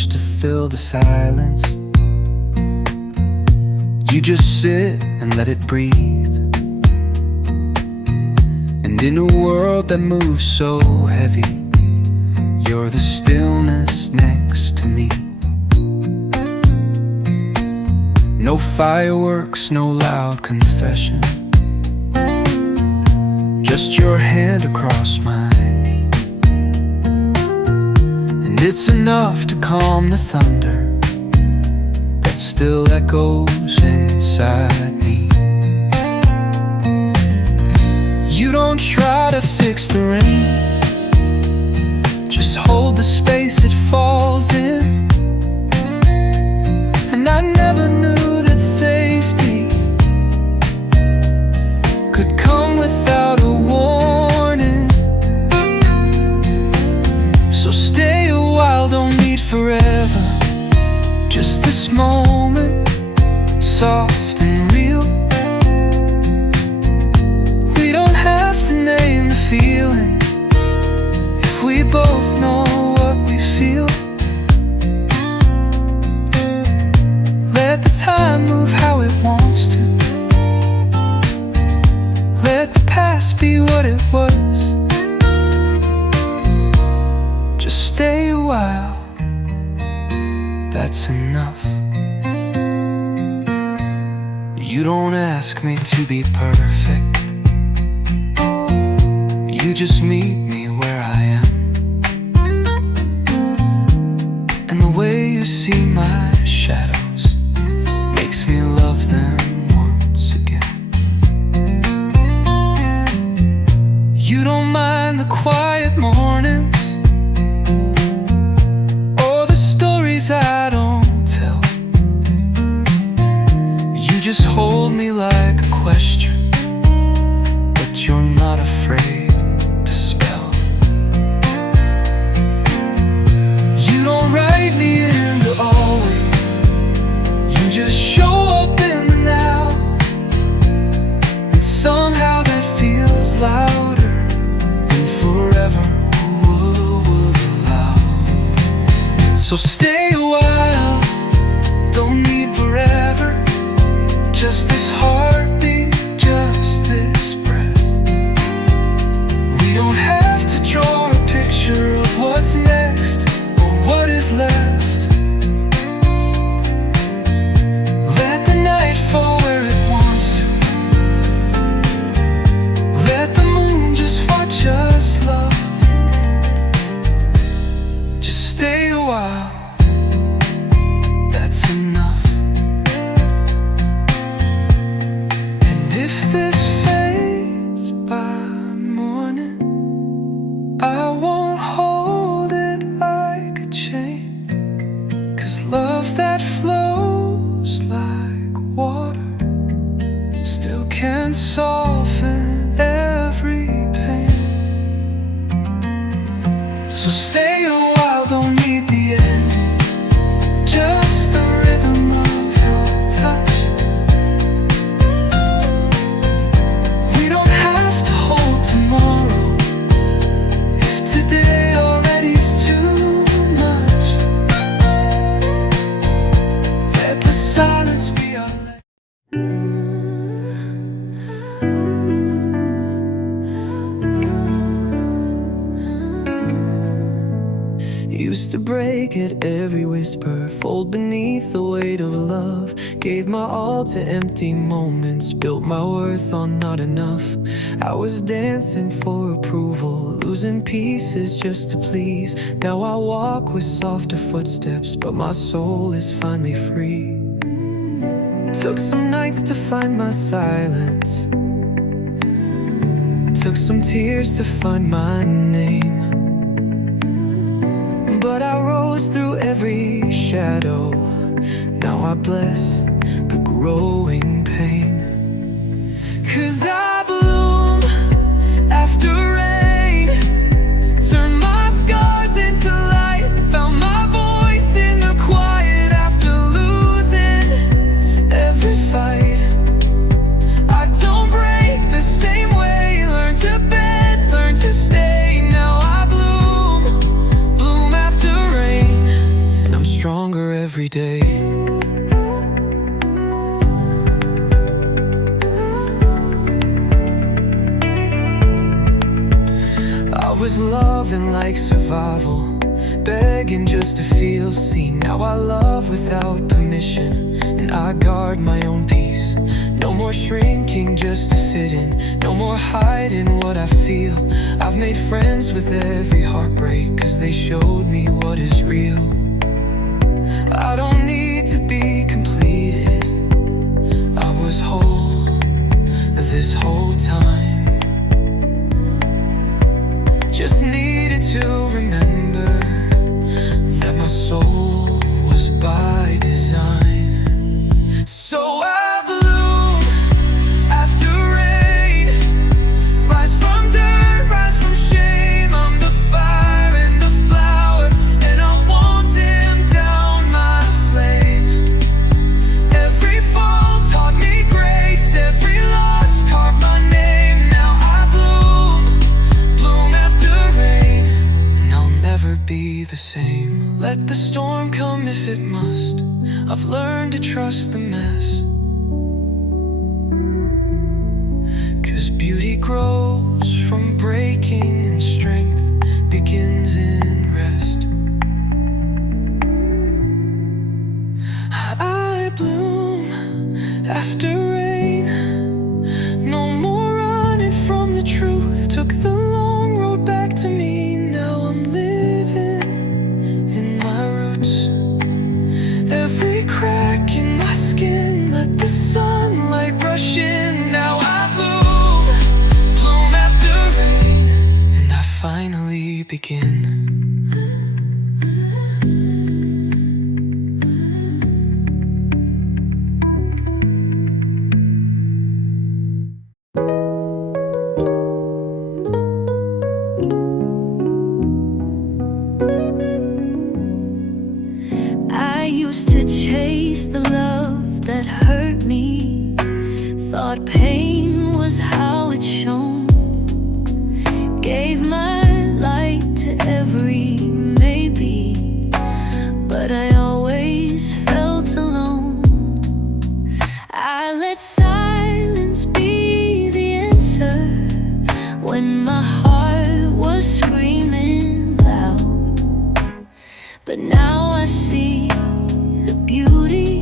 rush to fill the silence. You just sit and let it breathe. And in a world that moves so heavy, you're the stillness next to me. No fireworks, no loud confession, just your hand across my knee. And it's enough to calm the thunder that still echoes inside me. You don't try to fix the rain, just hold the space it falls in. And I never knew that safety could come without a warning. So stay a while, don't need forever, just this moment, soft and real. We don't have to name the feeling if we both know what we feel. Let the time move how it wants to. Let the past be what it was. Just stay a while, that's enough. You don't ask me to be perfect, you just meet me where I am. And the way you see my shadows makes me love them once again. You don't mind the quiet mornings or the stories I don't tell. You just hold me like a question, but you're not afraid to spell. You don't write me into always, you just show up in the now. And somehow that feels louder than forever would allow. So stay a while, don't need forever, just this heartbeat, just this breath. We don't have to draw a picture of what's next or what is left. Let the night fall where it wants to. Let the moon just watch us love. Just stay a while, that's enough. If this fades by morning, I won't hold it like a chain. 'Cause love that flows like water still can soften every pain. So stay a while, don't need the end, just the rhythm of your touch. Tomorrow, if today already's too much, let the silence be our Used to break at every whisper, fold beneath the weight of love. Gave my all to empty moments, built my worth on not enough. I was dancing for approval, losing pieces just to please. Now I walk with softer footsteps, but my soul is finally free. Took some nights to find my silence, took some tears to find my name. But I rose through every shadow, now I bless the growing pain. 'Cause I bloom after rain, turn my scars into light, found my voice in the quiet after losing every fight. I don't break the same way, learn to bend, learn to stay. Now I bloom after rain, and I'm was loving like survival, begging just to feel seen. Now I love without permission, and I guard my own peace. No more shrinking just to fit in, no more hiding what I feel. I've made friends with every heartbreak, 'cause they showed me what is real. I don't need to be completed, I was whole this whole time. Just needed to remember that my soul was by design. So I bloom after rain, rise from dirt, rise from shame. I'm the fire and the flower, and I won't dim down my flame. Every fall taught me grace, every loss carved my name. Now I bloom, bloom after rain, and I'll never be the same. Let the storm come if it must, I've learned to trust the mess. 'Cause beauty grows from breaking and strength begins in rest. I bloom after rain, no more running from the truth. Took the long road back to me, now I'm living in my roots. Every crack in my skin, let the sunlight rush in. Now I bloom, bloom after rain, and I finally begin. I used to chase the love that hurt me, thought pain was how it shone. Gave my light to every maybe, but I always felt alone. I let silence be the answer when my heart was screaming loud. But now I see the beauty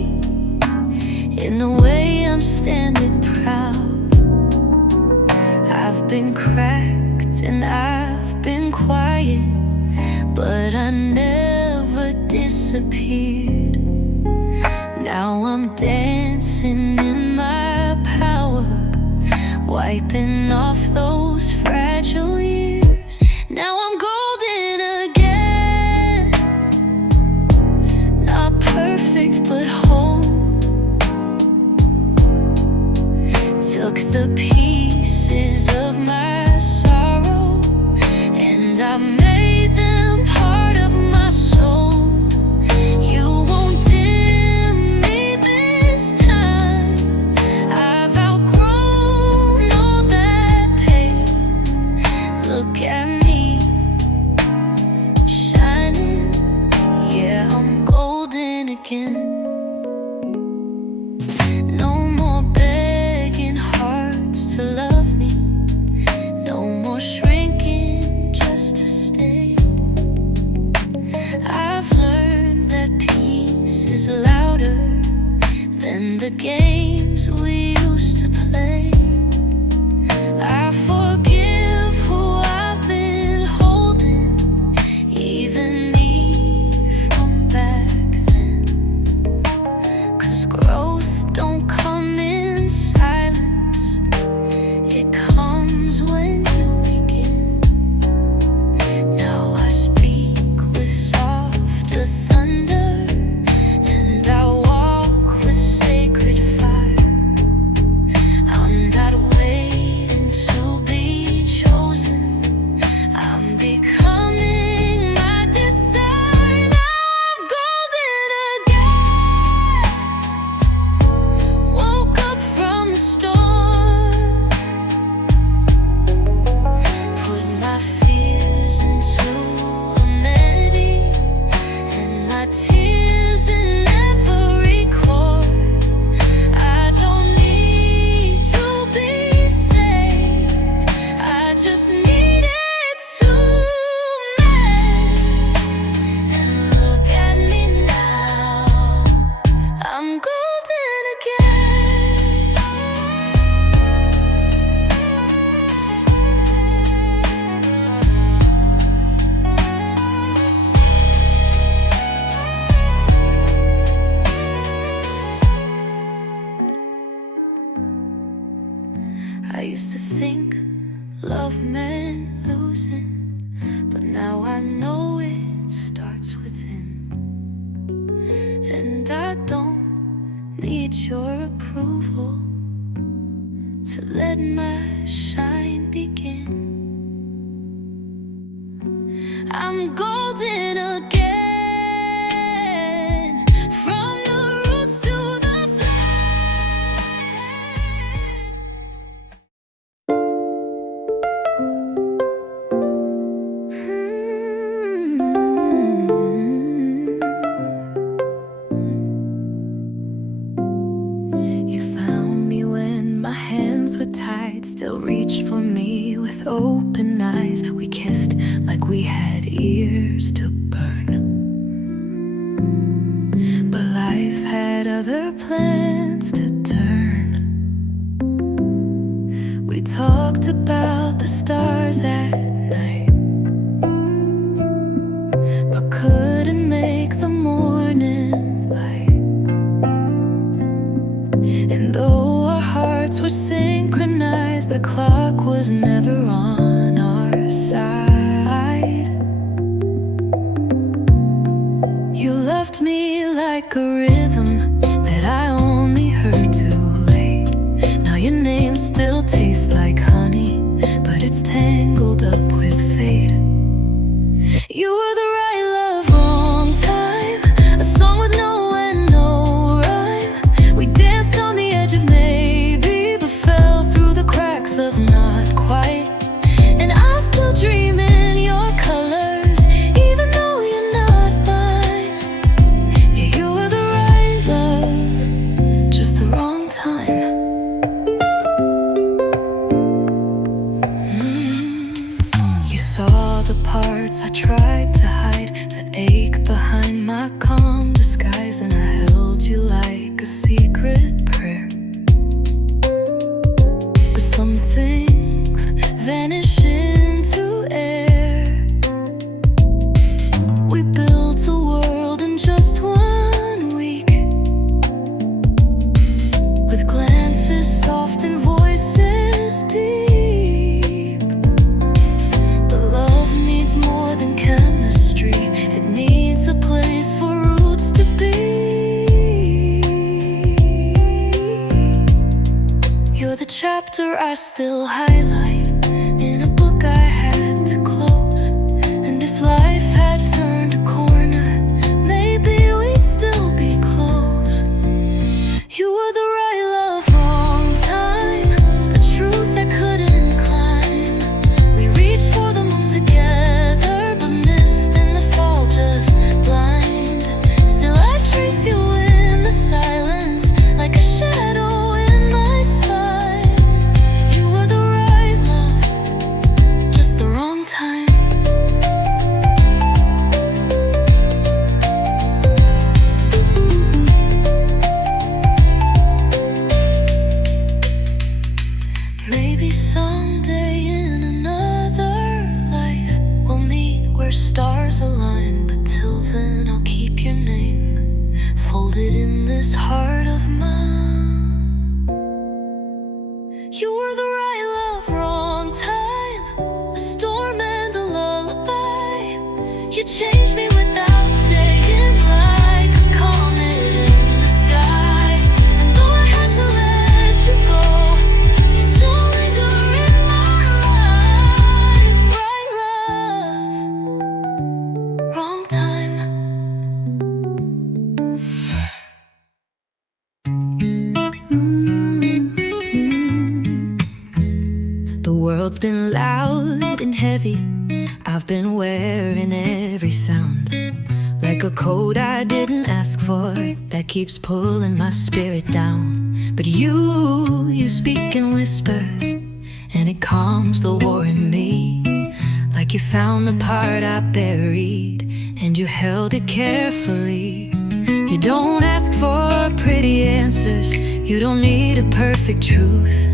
in the way I'm standing proud. I've been cracked and I've been quiet, but I never disappeared. Now I'm dancing in my power, wiping off those fragile years. Now I'm golden again, not perfect but whole. Took the pieces of my sorrow and I made them part of my soul. You won't dim me this time, I've outgrown all that pain. Look at me, shining, yeah, I'm golden again. No more begging hearts to love me, no more shrinking just to stay. I've learned that peace is louder than the games we used to play. I forgive who I've been holding, even me from back then. 'Cause growth don't come in silence, it comes when you begin. Now I speak with softer thunder, and I walk with sacred fire. I used to think love meant losing, but now I know it starts within. And I don't need your approval to let my shine begin. I'm golden again, from the roots to the flame. You found me when my hands were tied, still reached for me with open eyes. We kissed like we had ears to burn, but life had other plans to turn. We talked about the stars at night, but couldn't make the morning light. And though our hearts were synchronized, the clock was never on our side. You loved me like a rhythm that I only heard too late. Now your name still tastes like honey, but it's tangled up with fate. You were the right love, wrong time, a song with no end, no rhyme. We danced on the edge of maybe, but fell through the cracks of not quite. And I still dream in your colors, even though you're not mine. Yeah, you were the right love, just the wrong time. You saw the parts I tried to hide, the ache behind my calm disguise, and I held you like a secret prayer. But some things vanish into air. We built a world in just 1 week, with glances soft and voices deep. But love needs more than chemistry, it needs a place for roots to be. You're the chapter I still highlight in a book I had to close. And if life had turned a corner, maybe we'd still be close. You were the right love, wrong time, a truth I couldn't climb. We reached for the moon together, but missed in the fall, just blind. Still I trace you in the silence, like a shadow in my spine. You were the right love, just the wrong time. Maybe someday in another life we'll meet where stars align. But till then I'll keep your name folded in this heart of mine. You were the right love, wrong time, a storm and a lullaby. You changed me without saying, like a comet in the sky. And though I had to let you go, you still linger in my lines. Right love, wrong time. The world's been loud and heavy, I've been wearing every sound, like a coat I didn't ask for, that keeps pulling my spirit down. But you speak in whispers, and it calms the war in me. Like you found the part I buried, and you held it carefully. You don't ask for pretty answers, you don't need a perfect truth,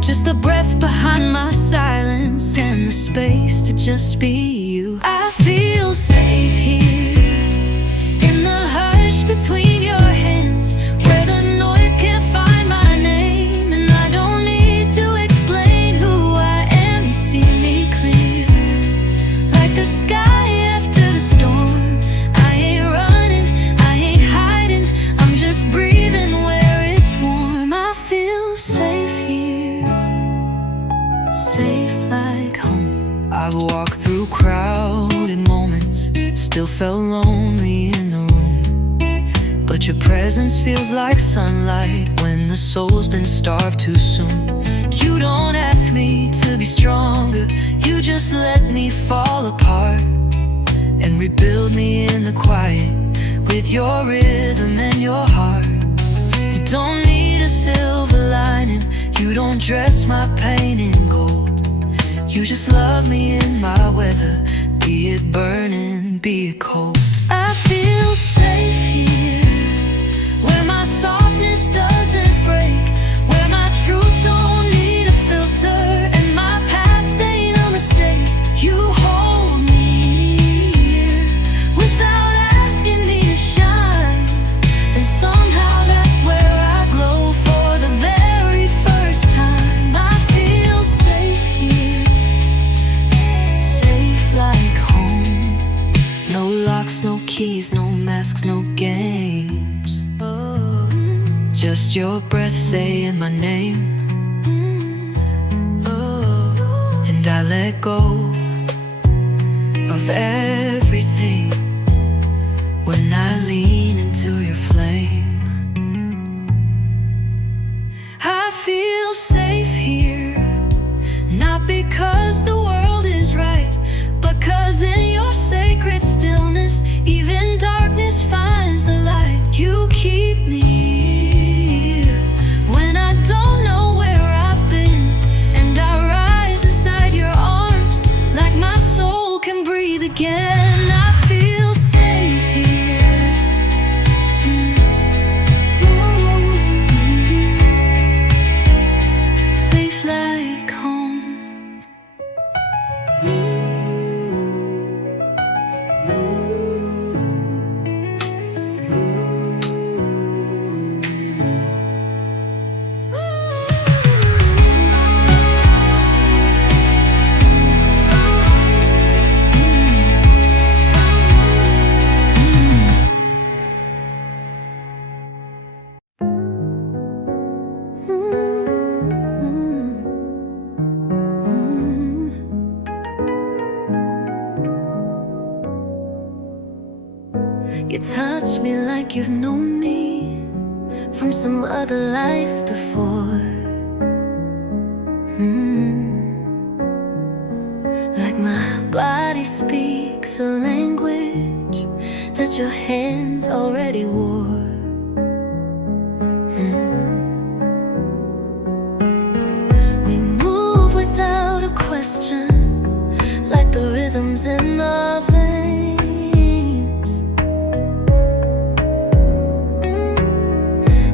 just the breath behind my silence and the space to just be you. I feel safe here, in the hush between your hands, where the noise can't find my name. And I don't need to explain felt lonely in the room, but your presence feels like sunlight when the soul's been starved too soon. You don't ask me to be stronger, you just let me fall apart and rebuild me in the quiet with your rhythm and your heart. You don't need a silver lining, you don't dress my pain in gold. You just love me in my weather, be it burning, be it cold. I feel safe here, where my softness doesn't break, where my truth don't need a filter, and my past ain't a mistake. You hold me here without asking me to shine, and somehow that's where I glow for the very first time. I feel safe here, safe like home. No locks, no keys, no masks, no games. Just your breath saying my name. And I let go of everything when I lean into your flame. I feel safe here, not because the world is right, but 'cause in your sacred stillness, even darkness finds the light. You keep me here when I don't know where I've been, and I rise inside your arms like my soul can breathe again. I feel safe here. Safe like home. You touch me like you've known me from some other life before. Like my body speaks a language that your hands already wore. We move without a question, like the rhythms in our veins.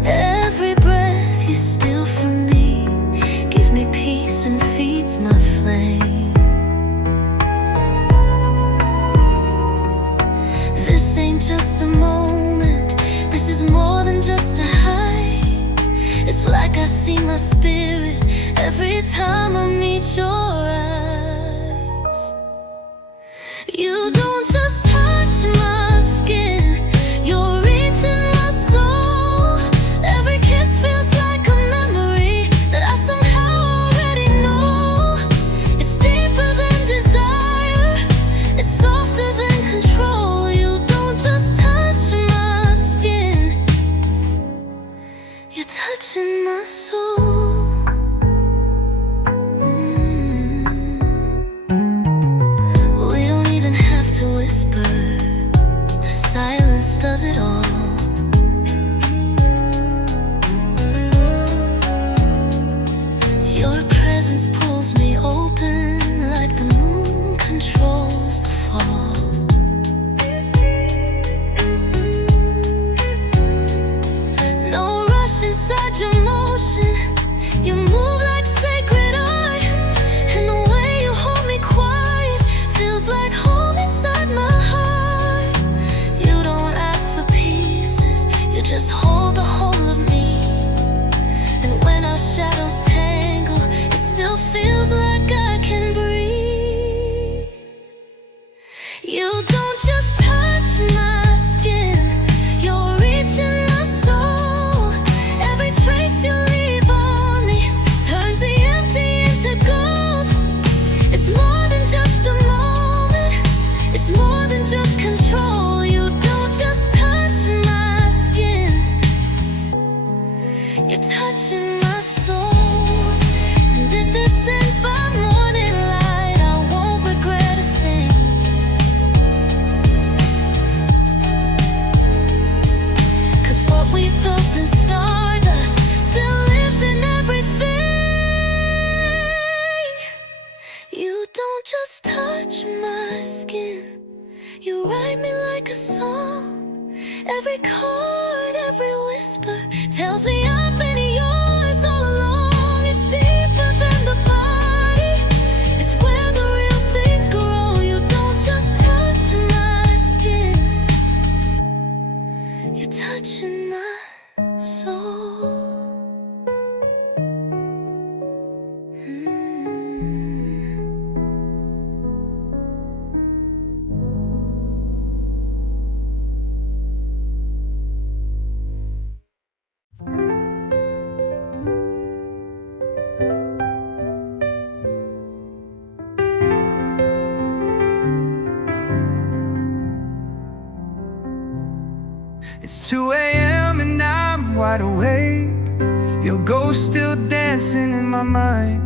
Every breath you steal from me gives me peace and feeds my flame. This ain't just a moment, this is more than just a high. It's like I see my spirit every time I meet your eyes. You don't just touch my skin, you're reaching my soul. Every kiss feels like a memory that I somehow already know. It's deeper than desire, it's softer than control. You don't just touch my skin, you're touching my soul. We don't even have to whisper, the silence does it all. Your presence pulls me open like the moon controls the fall. No rush inside your motion, you move like sacred art, and the way you hold me quiet feels like home inside my heart. You don't ask for pieces, you just hold the whole of me. And when our shadows tangle, it still feels You're touching my soul, and if this ends by morning light, I won't regret a thing. 'Cause what we built in stardust still lives in everything. You don't just touch my skin, you write me like a song. Every chord, every whisper tells me I've been yours all along. It's deeper than the body, it's where the real things grow. You don't just touch my skin, you're touching my soul. It's 2 a.m. and I'm wide awake. Your ghost still dancing in my mind.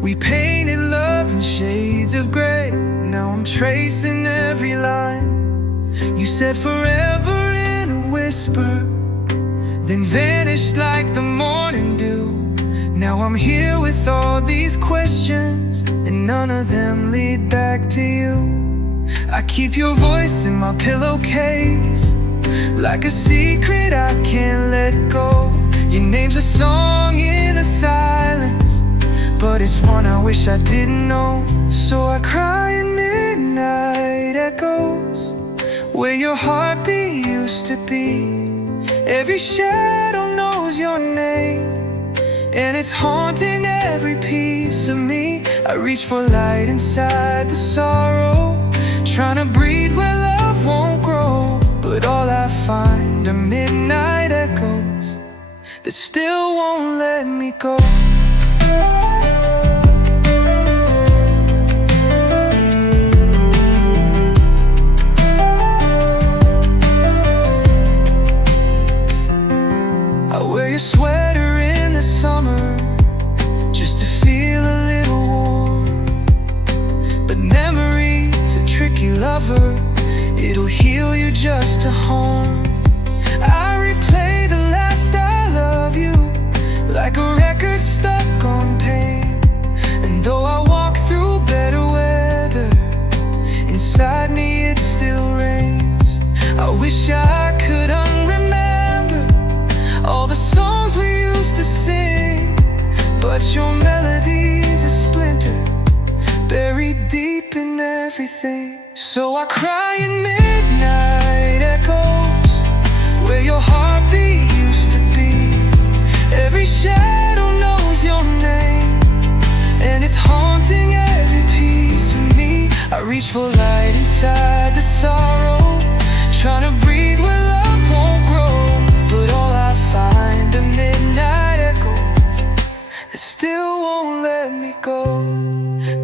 We painted love in shades of gray. Now I'm tracing every line. You said forever in a whisper, then vanished like the morning dew. Now I'm here with all these questions, and none of them lead back to you. I keep your voice in my pillowcase, like a secret I can't let go. Your name's a song in the silence, but it's one I wish I didn't know. So I cry in midnight echoes, where your heartbeat used to be. Every shadow knows your name, and it's haunting every piece of me. I reach for light inside the sorrow, trying to breathe where love won't grow. But all I find are midnight echoes that still won't let me go. I wear your sweater in the summer just to feel a little warm, but memory's a tricky lover, it'll heal you just to harm. I replay the last I love you, like a record stuck on pain. And though I walk through better weather, inside me it still rains. I wish I could unremember all the songs we used to sing, but your melody's a splinter buried deep in everything. So I cry in midnight echoes, where your heartbeat used to be. Every shadow knows your name, and it's haunting every piece of me. I reach for light inside the sorrow, trying to breathe where love won't grow. But all I find are midnight echoes that still won't let me go.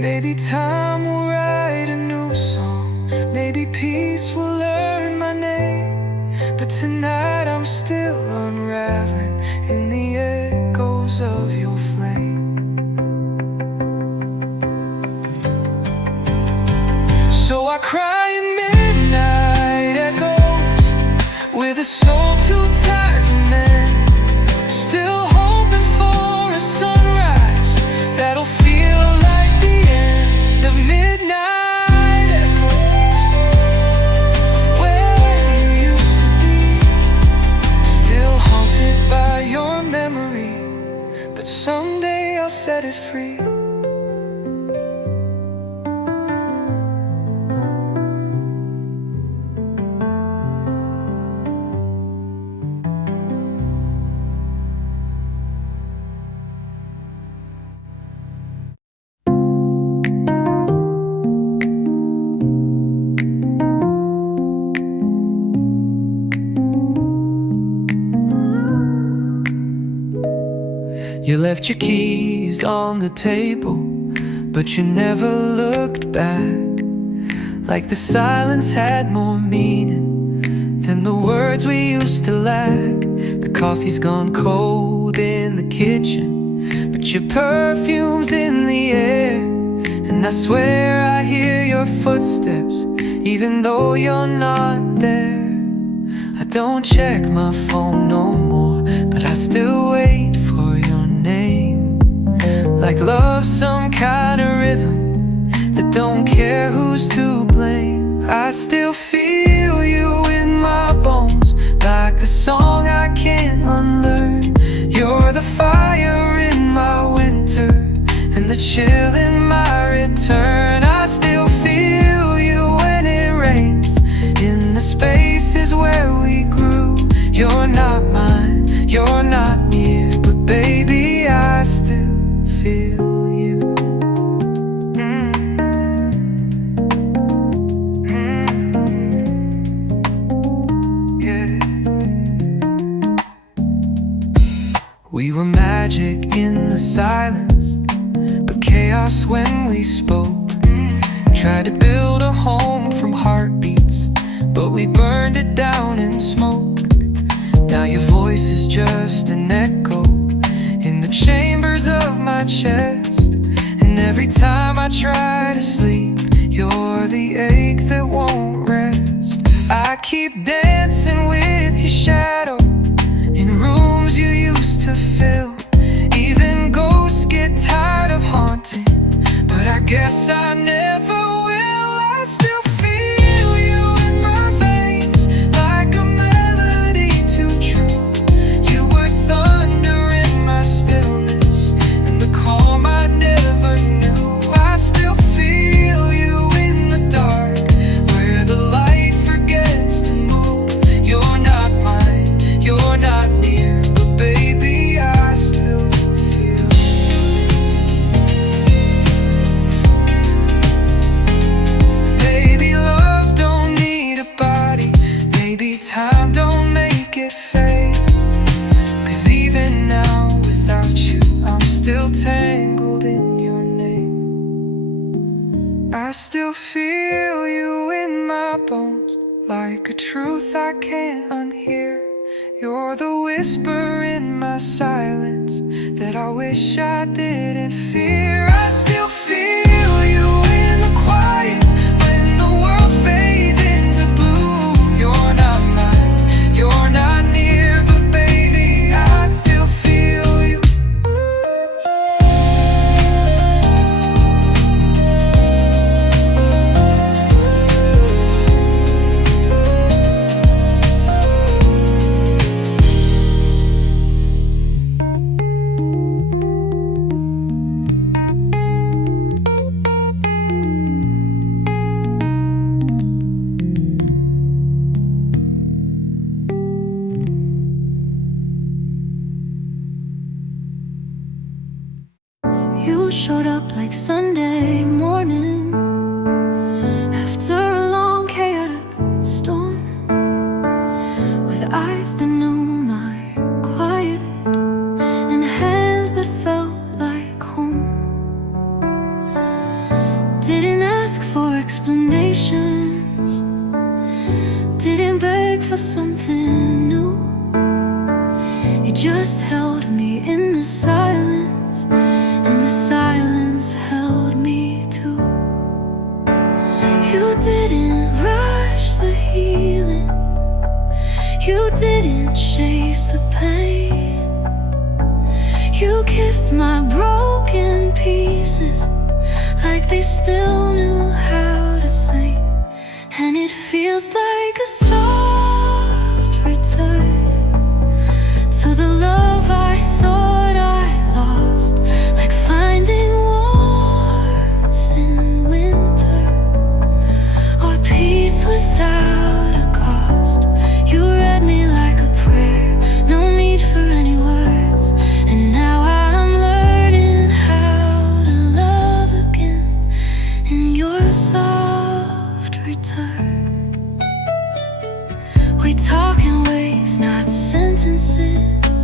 Maybe time will write a new song, maybe peace will learn my name, but tonight I'm still unraveling in the echoes of your flame. So I cry in midnight echoes, with a soul too tired to mend, still hoping for a sunrise that'll feel like the end of midnight echoes, where you used to be, still haunted by your memory, but someday I'll set it free. You left your keys on the table, but you never looked back. Like the silence had more meaning than the words we used to lack. The coffee's gone cold in the kitchen, but your perfume's in the air. And I swear I hear your footsteps, even though you're not there. I don't check my phone no more, but I still wait for your name. Like love's some kind of rhythm that don't care who's to blame. I still feel you in my bones, like the song I can't unlearn. You're the fire in my winter and the chill in my return. I still feel you when it rains in the spaces where we grew. You're not mine, you're not near, but baby, I still feel you. Yeah. We were magic in the silence, but chaos when we spoke. Tried to build a home from heartbeats, but we burned it down in smoke. Now your voice is just an echo in the chambers of my chest. And every time I try to sleep, you're the ache that won't rest. I keep dancing with your shadow in rooms you used to fill. Even ghosts get tired of haunting, but I guess I never will. I still feel you in my veins, like a melody too true. You were thunder in my stillness, and the calm I never knew. I still feel you in the dark, where the light forgets to move. You're not mine, you're not near, but baby, I still feel. Baby, love don't need a body, maybe time don't make it fade. 'Cause even now without you, I'm still tangled in your name. I still feel you in my bones, like a truth I can't unhear. You're the whisper in my silence that I wish I didn't fear. I still feel you in the quiet when the world fades into blue. You're not mine, you're not near, but baby, I still feel you. You showed up like Sunday morning after a long chaotic storm, with eyes that knew my quiet and hands that felt like home. Didn't ask for explanations, didn't beg for something new. It just held me in the silence, and the silence held me too. You didn't rush the healing, you didn't chase the pain. You kissed my broken pieces like they still knew how to sing. And it feels like a soft return to the love I thought I lost, like finding warmth in winter, or peace without a cost. You read me like a prayer, no need for any words. And now I'm learning how to love again in your soft return. We talk in ways, not sentences,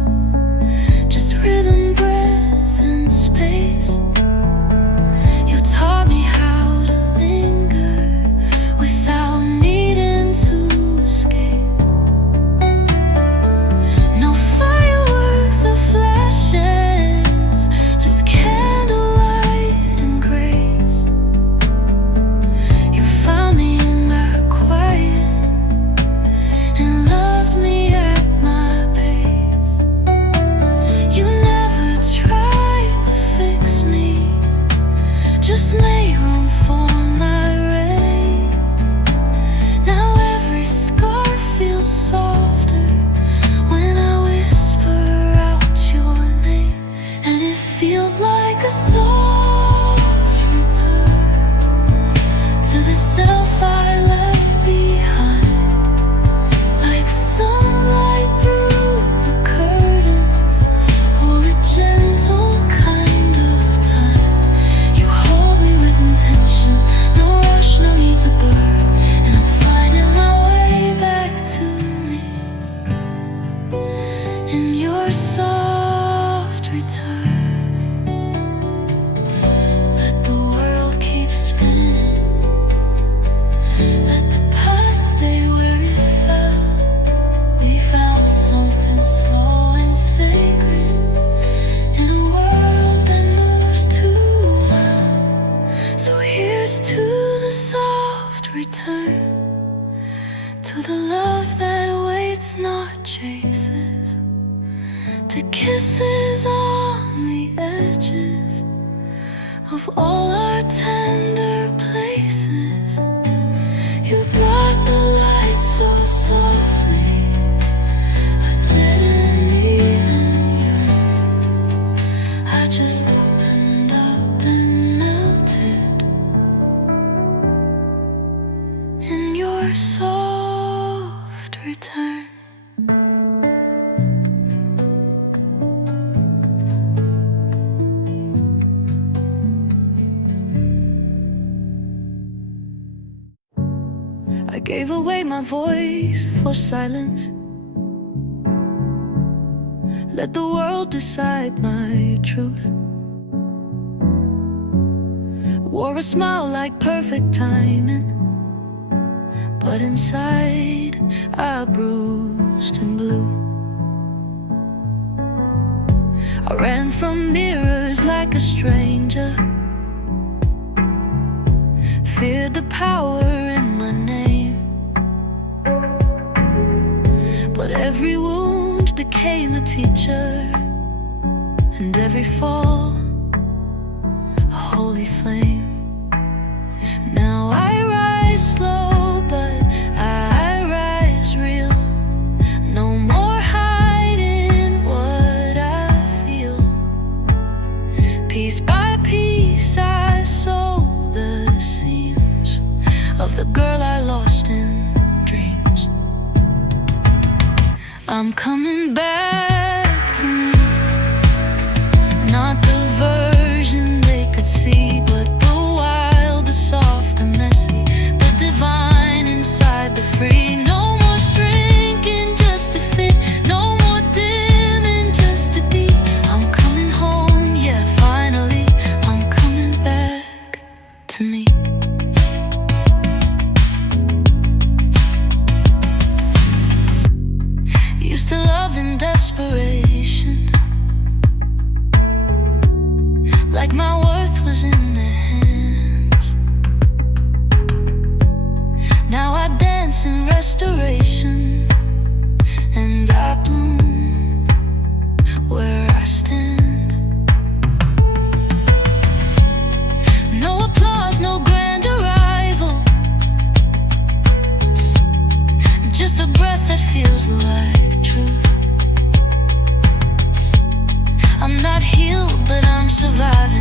edges of all our tender places. You brought the light so softly, I didn't even yearn. I just opened up and melted in your soft return. I gave away my voice for silence. Let the world decide my truth. Wore a smile like perfect timing, but inside I bruised and blue. I ran from mirrors like a stranger, feared the power in my name. But every wound became a teacher, and every fall a holy flame. Now I rise slow, but I rise real. No more hiding what I feel. Piece by piece I sew the seams of the girl I lost in dreams. I'm coming back to me, not the version they could see, but the wild, the soft, the messy, the divine inside the free. No more shrinking just to fit, no more dimming just to be. I'm coming home, yeah, finally, I'm coming back to me. Used to love in desperation, like my worth was in their hands. Now I dance in restoration, and I bloom where I stand. No applause, no grand arrival, just a breath that feels like truth. I'm not healed, but I'm surviving.